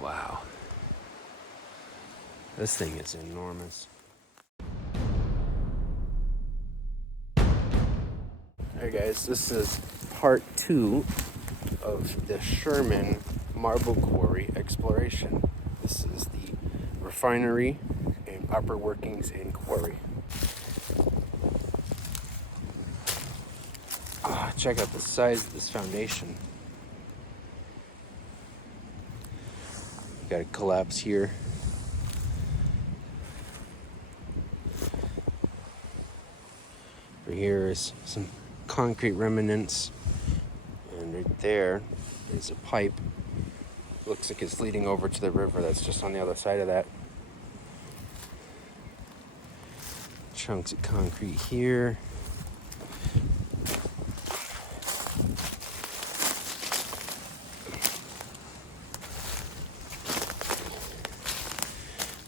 Wow. This thing is enormous. Alright guys, this is part 2 of the Sherman marble quarry exploration. This is the refinery and upper workings and quarry. Check out the size of this foundation. Got a collapse here. Over here is some concrete remnants, and right there is a pipe. Looks like it's leading over to the river that's just on the other side of that. Chunks of concrete here.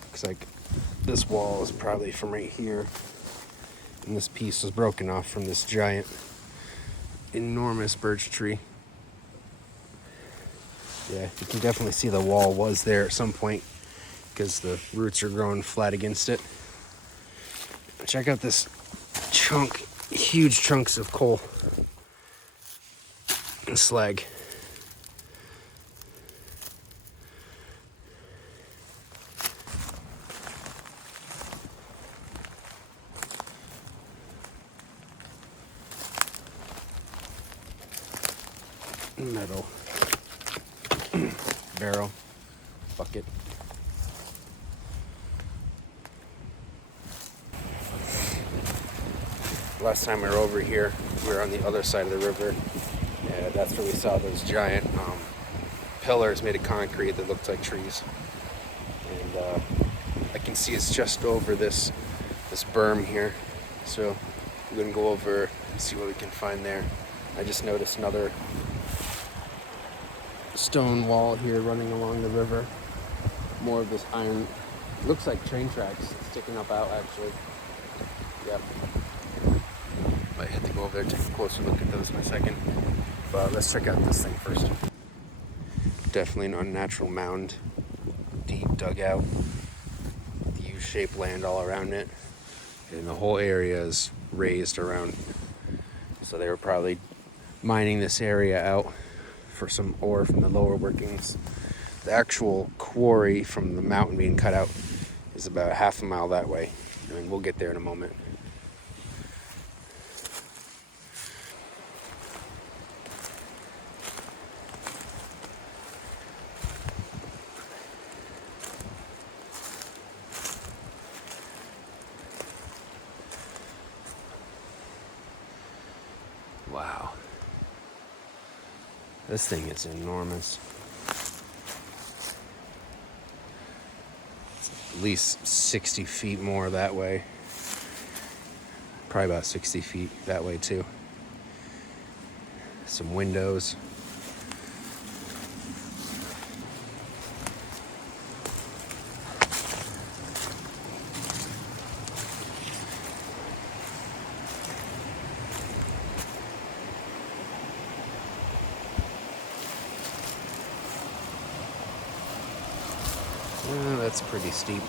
Looks like this wall is probably from right here, and this piece was broken off from this giant, enormous birch tree. Yeah, you can definitely see the wall was there at some point because the roots are growing flat against it. Check out this chunk, huge chunks of coal and slag. Metal barrel, bucket. Last time we were over here, we were on the other side of the river, and that's where we saw those giant pillars made of concrete that looked like trees. And I can see it's just over this berm here, so we're gonna go over and see what we can find there. I just noticed another stone wall here running along the river. More of this iron, looks like train tracks sticking up out actually. Yep. Might have to go over there, take a closer look at those in a second. But let's check out this thing first. Definitely an unnatural mound, deep dugout, U-shaped land all around it, and the whole area is raised around. So they were probably mining this area out for some ore from the lower workings. The actual quarry from the mountain being cut out is about half a mile that way, and we'll get there in a moment. Wow. This thing is enormous. At least 60 feet more that way. Probably about 60 feet that way too. Some windows. That's pretty steep.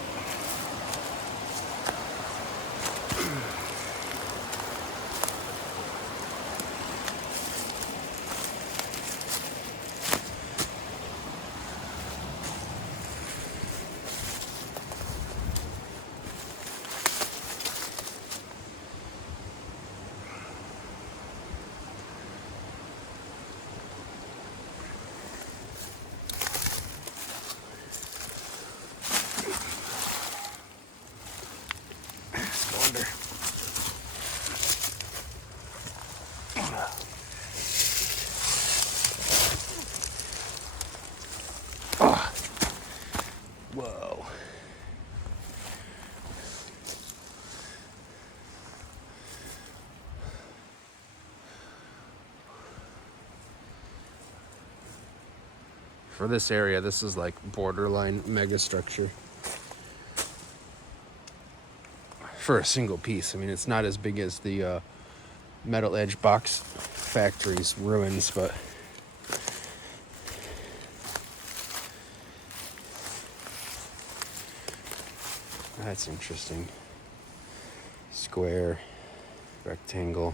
Whoa. For this area, this is like borderline mega structure. For a single piece. I mean, it's not as big as the Metal Edge box factory's ruins, but That's interesting. Square, rectangle.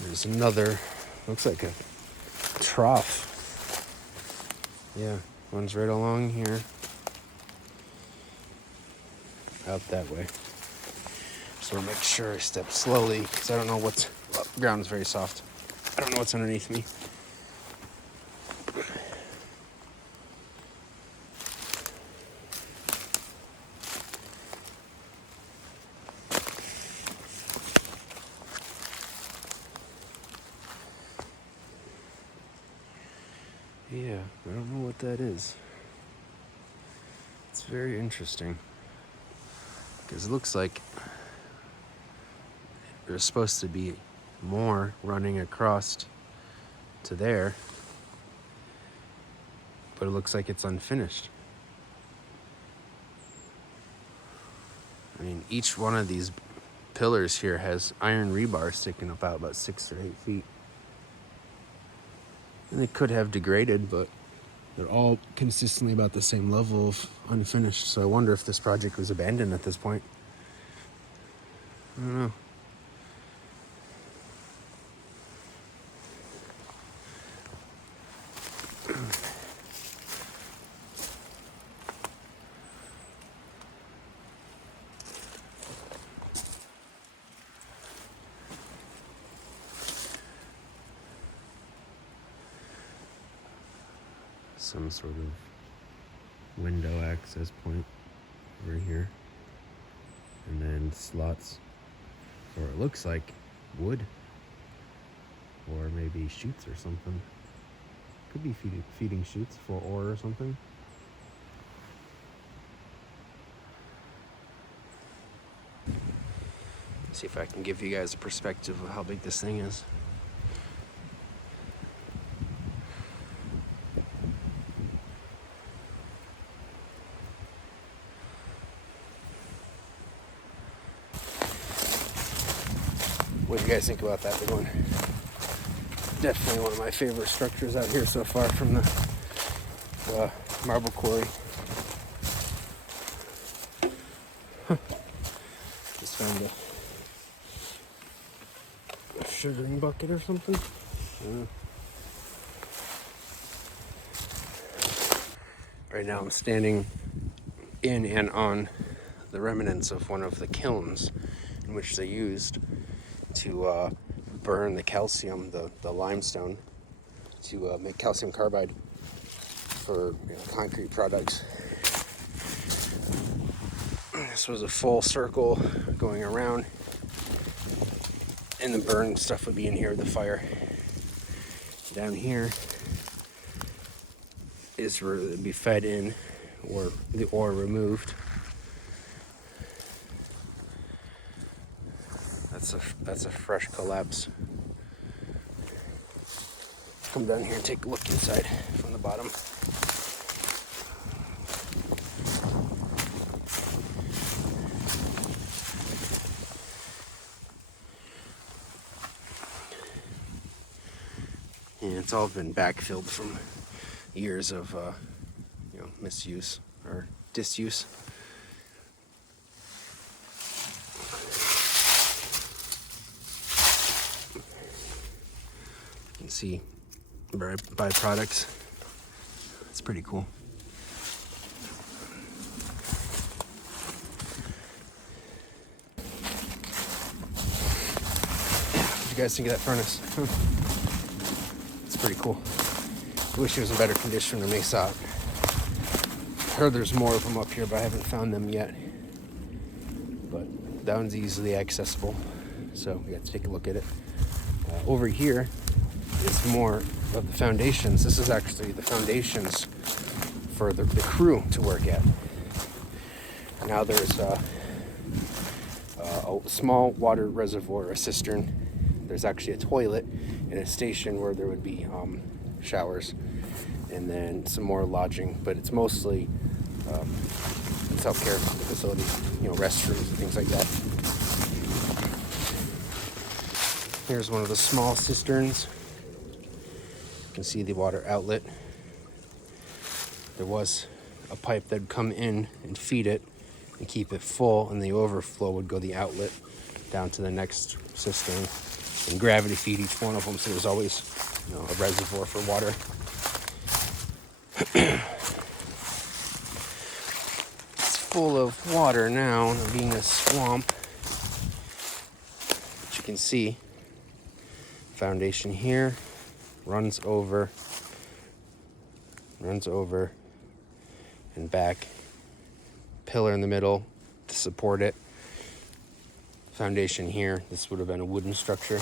There's another, looks like a trough. Yeah, one's right along here. Out that way. Just want to make sure I step slowly because I don't know what's, well, the ground is very soft. I don't know what's underneath me. Yeah, I don't know what that is. It's very interesting because it looks like there's supposed to be more running across to there, but it looks like it's unfinished. I mean, each one of these pillars here has iron rebar sticking up out about 6 or 8 feet. And they could have degraded, but they're all consistently about the same level of unfinished. So I wonder if this project was abandoned at this point. I don't know. Some sort of window access point over here. And then slots, or it looks like wood, or maybe chutes or something. Could be feeding chutes for ore or something. See if I can give you guys a perspective of how big this thing is. What do you guys think about that big one? Definitely one of my favorite structures out here so far from the marble quarry. Just found a sugaring bucket or something. Right now I'm standing in and on the remnants of one of the kilns in which they used to burn the calcium, the limestone, to make calcium carbide for concrete products. This was a full circle going around, and the burned stuff would be in here with the fire. Down here is where it would be fed in, or the ore removed. That's a fresh collapse. Come down here and take a look inside from the bottom. And it's all been backfilled from years of misuse or disuse. You can see byproducts. It's pretty cool. What do you guys think of that furnace? It's pretty cool. I wish it was in better condition when I saw it. I heard there's more of them up here, but I haven't found them yet. But that one's easily accessible, so we got to take a look at it. Over here is more of the foundations. This is actually the foundations for the crew to work at. Now there's a small water reservoir, a cistern. There's actually a toilet and a station where there would be showers, and then some more lodging, but it's mostly self-care facilities, restrooms and things like that. Here's one of the small cisterns. You can see the water outlet. There was a pipe that'd come in and feed it and keep it full, and the overflow would go the outlet down to the next cistern and gravity feed each one of them, so there's always, you know, a reservoir for water. It's full of water now, being a swamp. As you can see, foundation here runs over and back. Pillar in the middle to support it. Foundation here, this would have been a wooden structure.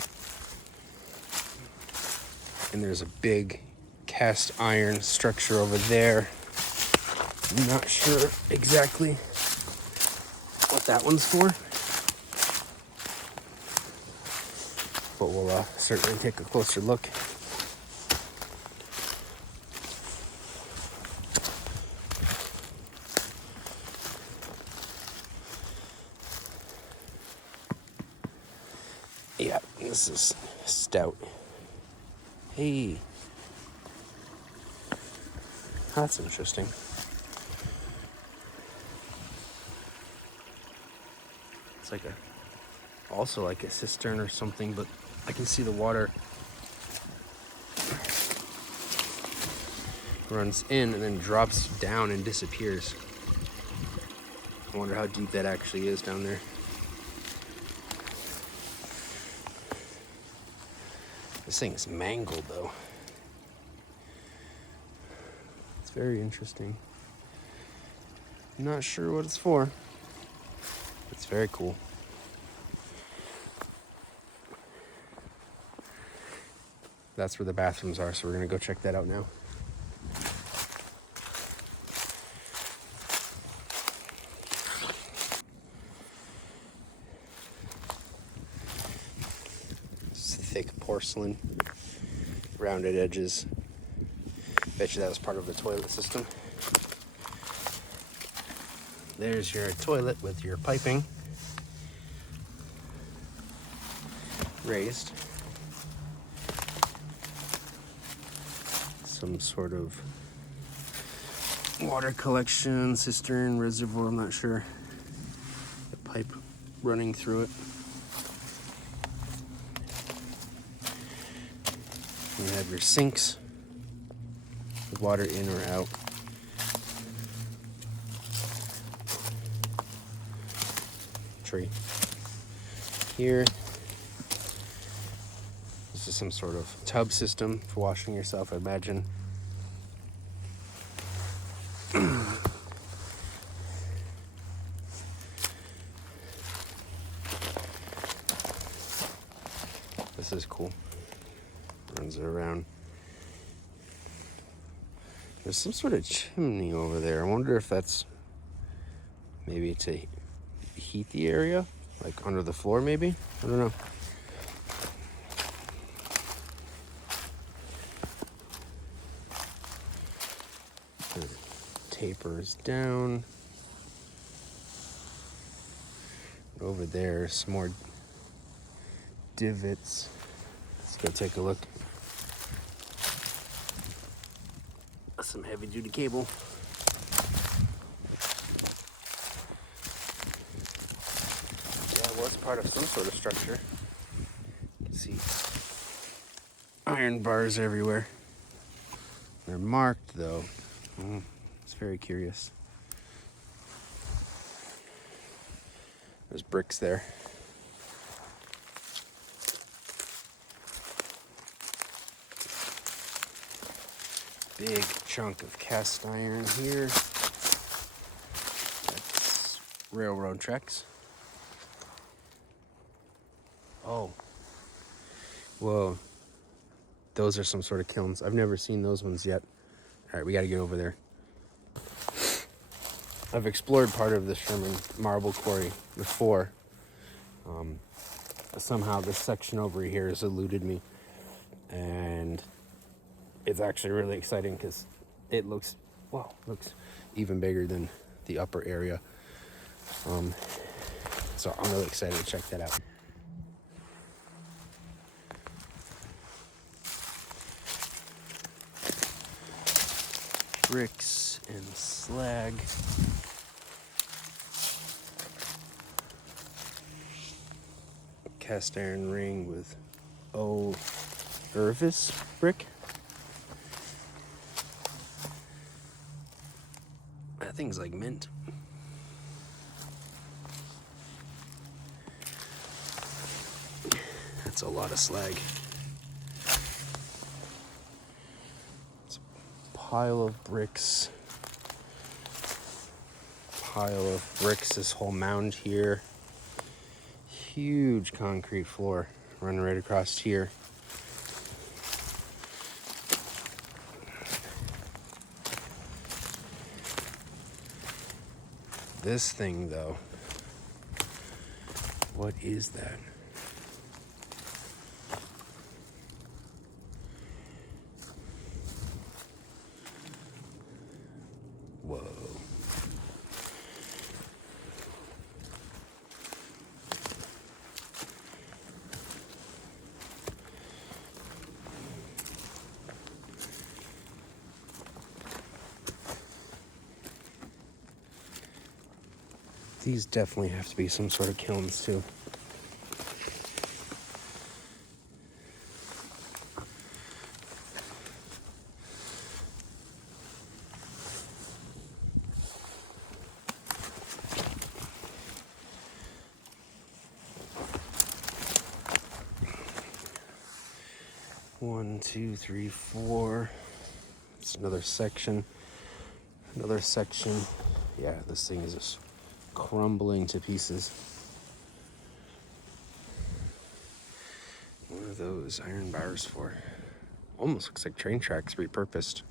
And there's a big cast iron structure over there. I'm not sure exactly what that one's for, but we'll certainly take a closer look. Yeah, this is stout. Hey. That's interesting. It's like also like a cistern or something, but I can see the water runs in and then drops down and disappears. I wonder how deep that actually is down there. This thing is mangled though. It's very interesting. I'm not sure what it's for. It's very cool. That's where the bathrooms are, so we're gonna go check that out now. It's thick porcelain, rounded edges. Bet you that was part of the toilet system. There's your toilet with your piping raised. Some sort of water collection, cistern, reservoir, I'm not sure. The pipe running through it. You have your sinks, water in or out. Tree. Here, this is some sort of tub system for washing yourself, I imagine. This is cool. Runs it around. There's some sort of chimney over there. I wonder if that's maybe to heat the area, like under the floor maybe? I don't know. It tapers down. Over there, some more divots. Let's go take a look. Some heavy duty cable. Yeah, it was part of some sort of structure. You can see iron bars everywhere. They're marked though. It's very curious. There's bricks there. Big chunk of cast iron here. That's railroad tracks. Oh. Whoa. Those are some sort of kilns. I've never seen those ones yet. All right, we got to get over there. I've explored part of the Sherman marble quarry before. Somehow this section over here has eluded me. And it's actually really exciting because it looks even bigger than the upper area. So I'm really excited to check that out. Bricks and slag. Cast iron ring with Irvis brick. That thing's like mint. That's a lot of slag. It's a pile of bricks. This whole mound here. Huge concrete floor running right across here. This thing, though, what is that? Whoa. These definitely have to be some sort of kilns, too. One, two, three, four. It's another section. Yeah, this thing is just crumbling to pieces. What are those iron bars for? Almost looks like train tracks repurposed.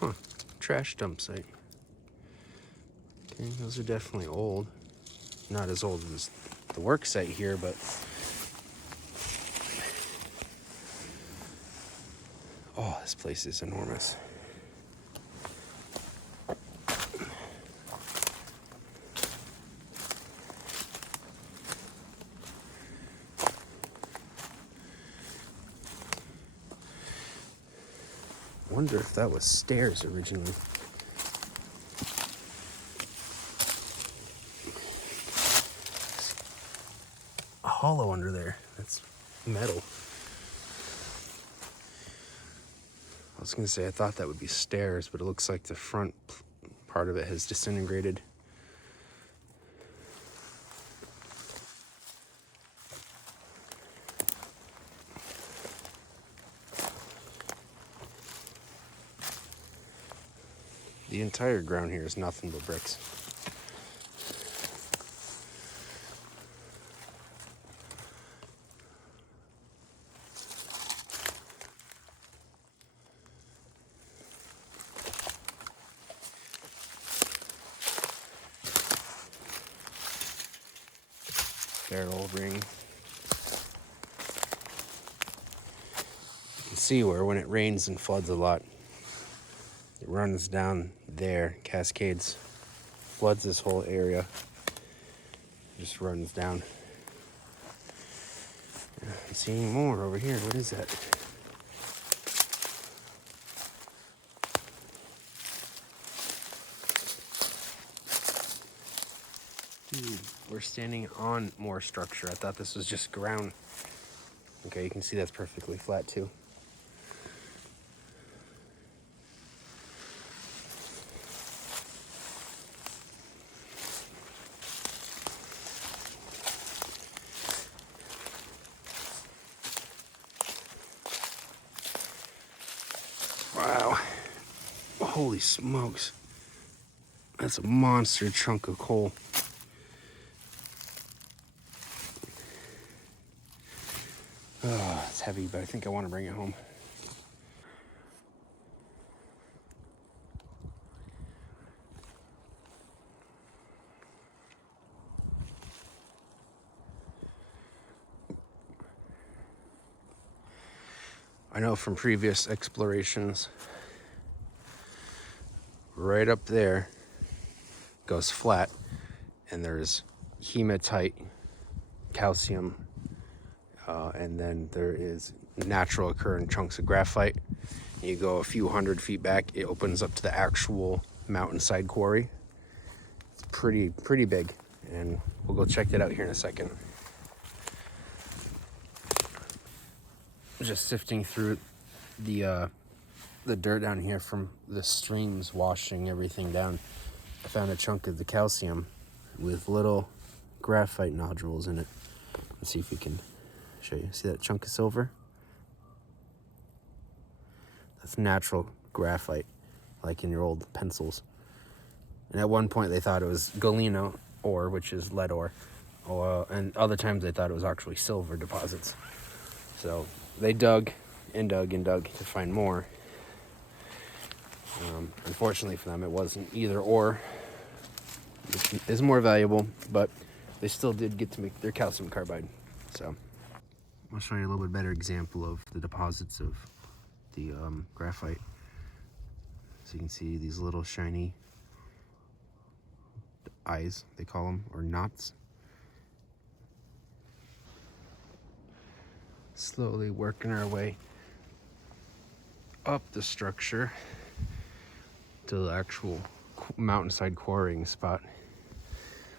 Huh, trash dump site. Okay, those are definitely old. Not as old as the work site here, but oh, this place is enormous. Wonder if that was stairs originally. Hollow under there. That's metal. I was gonna say I thought that would be stairs, but it looks like the front part of it has disintegrated. The entire ground here is nothing but bricks. Barrel ring. You can see where when it rains and floods a lot, it runs down there, cascades, floods this whole area, just runs down. I'm seeing more over here. What is that? Dude, we're standing on more structure. I thought this was just ground. Okay, you can see that's perfectly flat too. Wow. Holy smokes. That's a monster chunk of coal. Oh, it's heavy, but I think I want to bring it home. I know from previous explorations, right up there goes flat, and there's hematite, calcium, and then there is natural occurring chunks of graphite. You go a few hundred feet back, it opens up to the actual mountainside quarry. It's pretty big, and we'll go check that out here in a second. Just sifting through the dirt down here from the streams washing everything down, I found a chunk of the calcium with little graphite nodules in it. Let's see if we can show you. See that chunk of silver? That's natural graphite, like in your old pencils. And at one point they thought it was galena ore, which is lead ore, and other times they thought it was actually silver deposits. So they dug and dug and dug to find more. Unfortunately for them, it wasn't either or, which is more valuable, but they still did get to make their calcium carbide. So I'll show you a little bit better example of the deposits of the graphite. So you can see these little shiny eyes, they call them, or knots. Slowly working our way up the structure to the actual mountainside quarrying spot.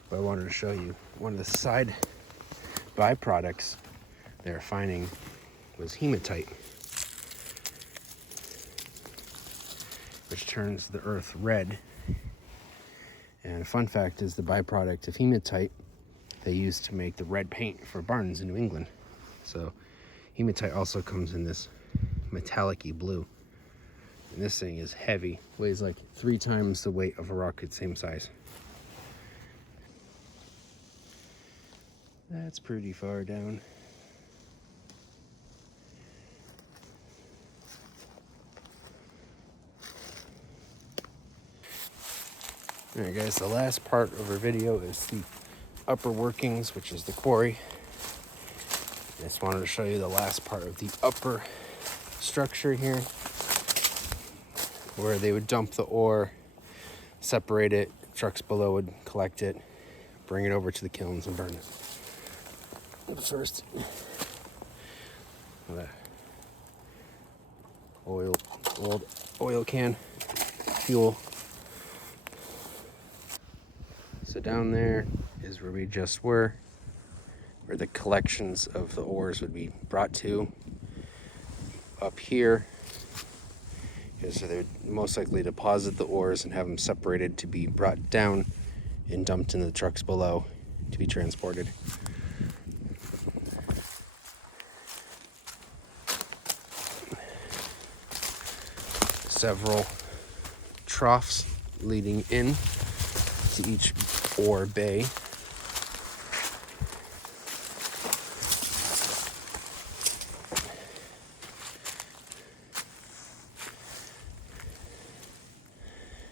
But I wanted to show you one of the side byproducts they were finding was hematite, which turns the earth red. And a fun fact is the byproduct of hematite they used to make the red paint for barns in New England. So hematite also comes in this metallic-y blue. And this thing is heavy, weighs like 3 times the weight of a rock its same size. That's pretty far down. Alright guys, the last part of our video is the upper workings, which is the quarry. I just wanted to show you the last part of the upper structure here, where they would dump the ore, separate it, trucks below would collect it, bring it over to the kilns and burn it. But first, old oil can, fuel. So down there is where we just were, where the collections of the ores would be brought to. Up here, so they would most likely deposit the ores and have them separated to be brought down and dumped into the trucks below to be transported. Several troughs leading in to each ore bay.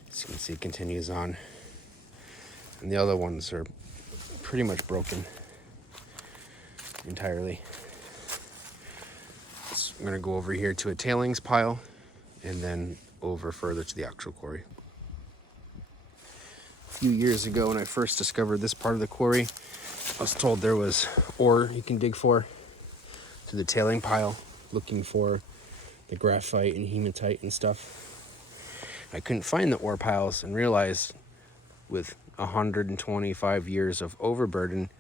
As you can see, it continues on, and the other ones are pretty much broken entirely. So I'm going to go over here to a tailings pile and then over further to the actual quarry. A few years ago when I first discovered this part of the quarry, I was told there was ore you can dig for to the tailing pile, looking for the graphite and hematite and stuff. I couldn't find the ore piles and realized with 125 years of overburden,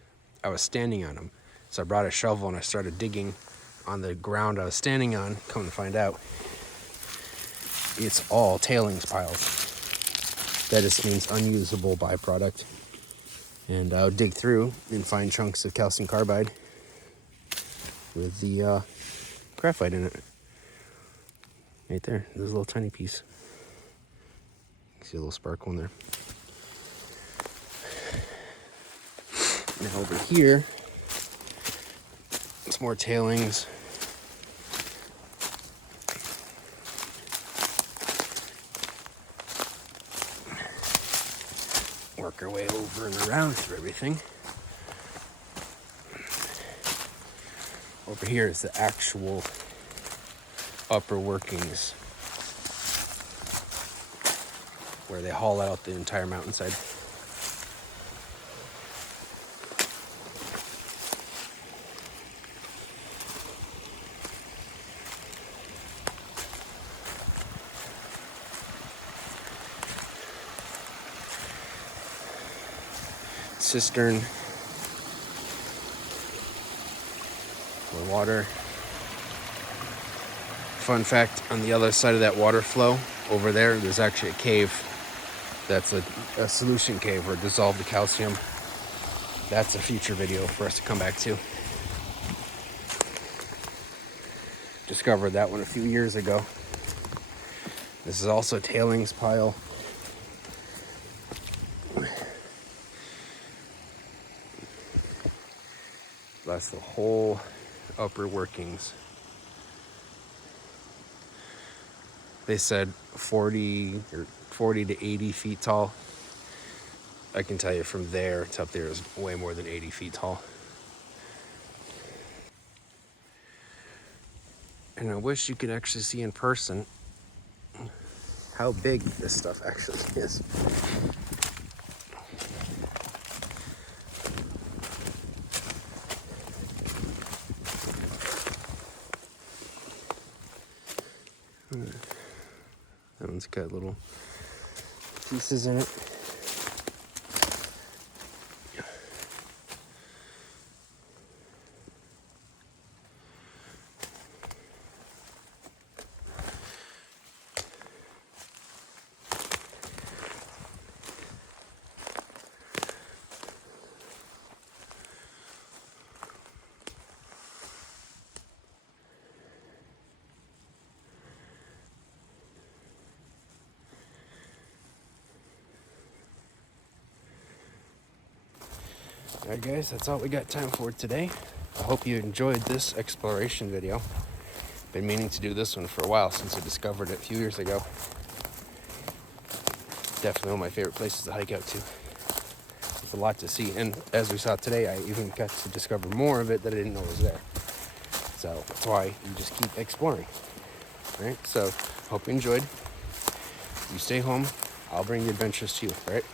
I was standing on them. So I brought a shovel and I started digging on the ground I was standing on. Come to find out, it's all tailings piles. That just means unusable byproduct. And I'll dig through and find chunks of calcium carbide with the graphite in it. Right there, there's a little tiny piece. See a little sparkle in there. Now over here, it's more tailings. Work our way over and around through everything. Over here is the actual upper workings where they haul out the entire mountainside. Cistern for water. Fun fact, on the other side of that water flow over there, there's actually a cave. That's a solution cave where dissolved the calcium. That's a future video for us to come back to. Discovered that one a few years ago. This is also a tailings pile. That's the whole upper workings. They said 40 to 80 feet tall. I can tell you from there to up there is way more than 80 feet tall. And I wish you could actually see in person how big this stuff actually is. That one's got little pieces in it. Alright guys, that's all we got time for today. I hope you enjoyed this exploration video. Been meaning to do this one for a while since I discovered it a few years ago. Definitely one of my favorite places to hike out to. There's a lot to see, and as we saw today, I even got to discover more of it that I didn't know was there. So that's why you just keep exploring. Alright, so hope you enjoyed. You stay home, I'll bring the adventures to you, alright?